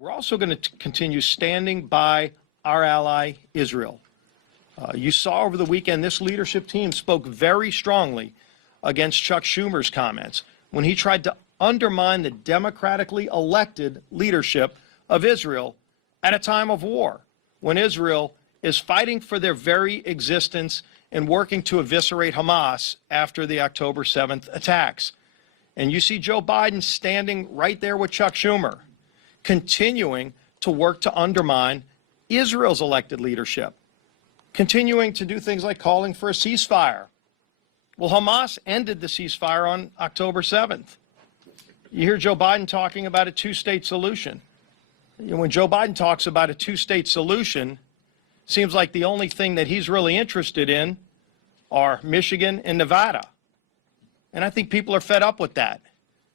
We're also going to continue standing by our ally, Israel. You saw over the weekend this leadership team spoke very strongly against Chuck Schumer's comments when he tried to undermine the democratically elected leadership of Israel at a time of war, when Israel is fighting for their very existence and working to eviscerate Hamas after the October 7th attacks. And you see Joe Biden standing right there with Chuck Schumer, continuing to work to undermine Israel's elected leadership, continuing to do things like calling for a ceasefire. Well, Hamas ended the ceasefire on October 7th. You hear Joe Biden talking about a two-state solution. When Joe Biden talks about a two-state solution, seems like the only thing that he's really interested in are Michigan and Nevada. And I think people are fed up with that.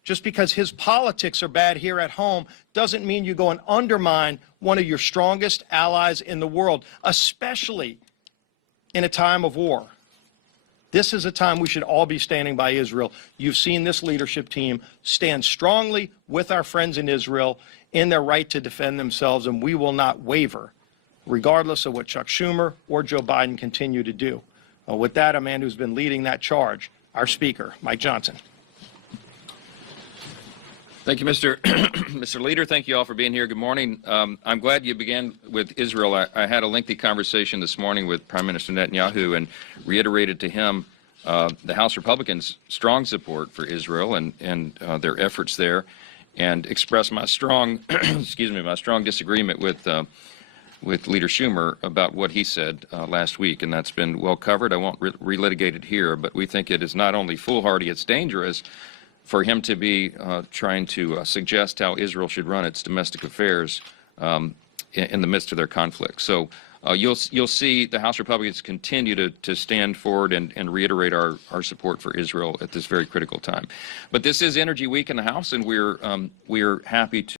Just because his politics are bad here at home doesn't mean you go and undermine one of your strongest allies in the world, especially in a time of war. This is a time we should all be standing by Israel. You've seen this leadership team stand strongly with our friends in Israel in their right to defend themselves, and we will not waver, regardless of what Chuck Schumer or Joe Biden continue to do. With that, a man who's been leading that charge, our Speaker, Mike Johnson. Thank you, Mr. Leader. Thank you all for being here. Good morning. I'm glad you began with Israel. I had a lengthy conversation this morning with Prime Minister Netanyahu and reiterated to him the House Republicans' strong support for Israel and their efforts there, and expressed my strong, my strong disagreement with Leader Schumer about what he said last week, and that's been well covered. I won't relitigate it here, but we think it is not only foolhardy, it's dangerous for him to be trying to suggest how Israel should run its domestic affairs in the midst of their conflict. So you'll see the House Republicans continue to stand forward and reiterate our support for Israel at this very critical time. But this is Energy Week in the House, and we're happy to